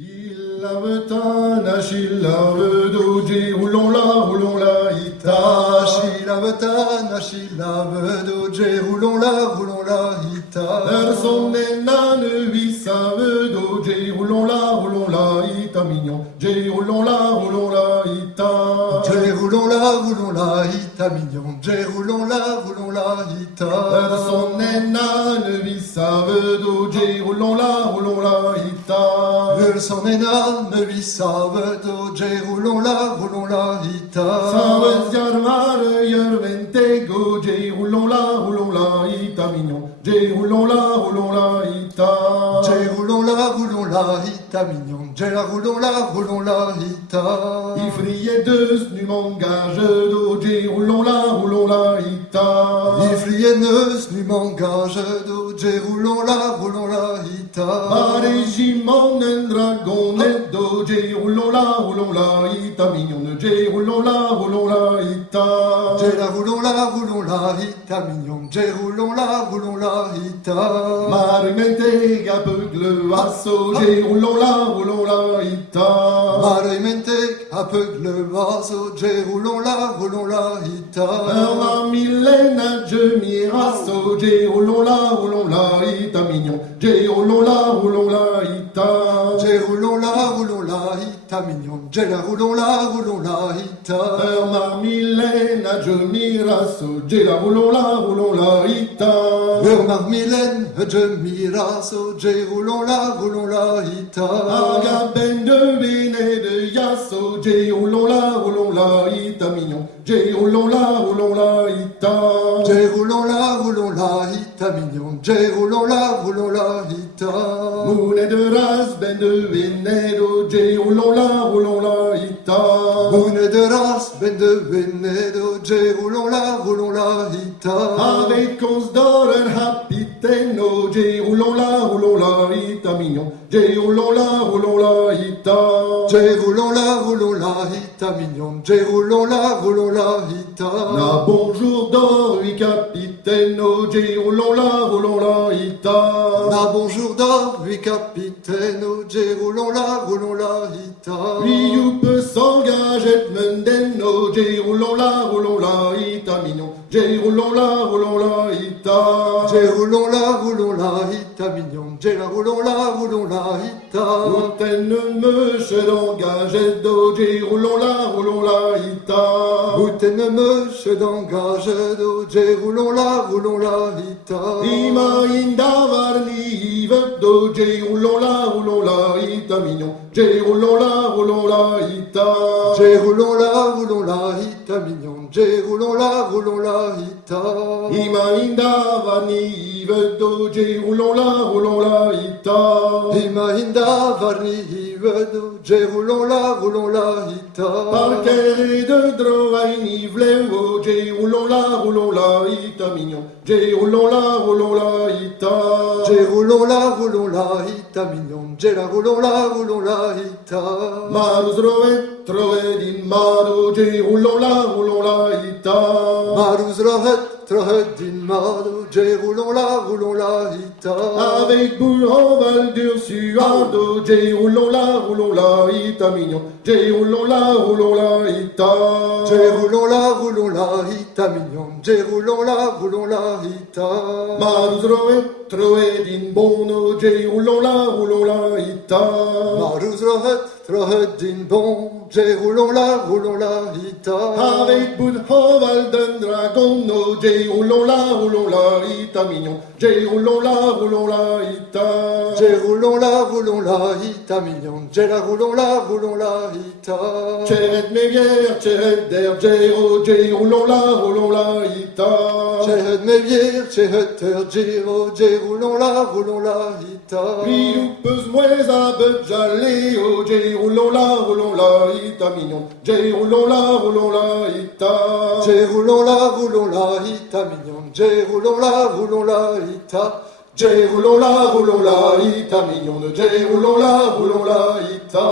Shilavetana, shilavedoji, roulons la ita. Shilavetana, shilavedoji, roulons la ita. Ersonenane, visavedoji, roulons la ita, mignon. J, roulons la ita. J, roulons la ita, mignon. J, roulons la ita. Ersonenane, visavedoji, roulons la ita. Son énorme vie savedoji, roulons la ita. Savezjarmar, yerventego, J, roulons la ita, mignon. J, roulons la ita. J, roulons la ita, mignon. J, la roulons la ita. Ifrier deux, nu m'engage, do, J, roulons la ita. Ifrieneuse, nu m'engage, do, J, roulons la ita. Ma régiment, dragon, do, J, roulons la ita, mignon. J, roulons la ita. J, la roulons la ita, mignon. J, roulons la ita. Marimente, aveugle, vasso, J, roulons la ita. Marimente, aveugle, vaso, J, roulons la ita. Un millénaire, je mirasso, J, roulons la ita, mignon. J, roulons la ita. J, roulons la ita, mignon. J, la roulons la ita. Un millénaire, je mirasso, J, la roulons la ita. Bernard Mylène, je mirasso, J, roulons la ita. Agaben de Véné de Yasso, J, roulons la ita, mignon. J, roulons la ita. J, roulons la ita, mignon. J, roulons la ita. Mounet de race, ben de Vénédo, J, roulons la ita. Mounet de race, ben de Venedo, J, roulons la ita. Avec cause d'or, capitaine, J, roulons la ita, mignon. J, roulons la ita. J, roulons la ita, mignon. J, roulons la ita. La bonjour d'or, oui, capitaine, J, roulons la ita. La bonjour d'or, oui, capitaine, J, roulons la ita. Oui, you peut s'engager, Mendeno, J, roulons la ita, mignon. J, roulons la ita. J, roulons la ita, mignon. J, la roulons la ita. Moutaine me d'engager, do, J, roulons la ita. Moutaine me d'engage, do, J, roulons la ita. Ima inda varni, do, J, roulons la ita, mignon. J, roulons la ita. J, roulons la ita, mignon. J, roulons la ita. Ima inda varni, do, J, roulons la ita. Ima inda varni, do, J, roulons la ita. Parquet de drovain nivlevo, J, roulons la ita, mignon. J, roulons la ita. J, roulons la ita, mignon. J, la roulons la ita. Malus trovet in mado, J, roulons la ita. Marus rohet din mado, J, roulons la ita. Avec boulot d'Ursuardo, J, roulons la ita, mignon. J, roulons la ita. J, roulons la ita, mignon. J, roulons la ita. Malus trovet in bono, J, roulons la ita. Marus rohet din bon, J, roulons la ita. Avec boulot d'un dragon, J, roulons la ita, mignon. J, roulons la ita. J, roulons la ita, mignon. J, la roulons la ita. Cheret mévière, cheret d'air, J, roulons la ita. Chéret mévière, chéret tergiro, J, roulons la ita. Oui, ou peuse moins à bedjalé, J, roulons la ita, mignon. J, roulons la ita. J, roulons la ita, mignon. J, roulons la ita. J, roulons la ita, mignon. J, roulons la ita.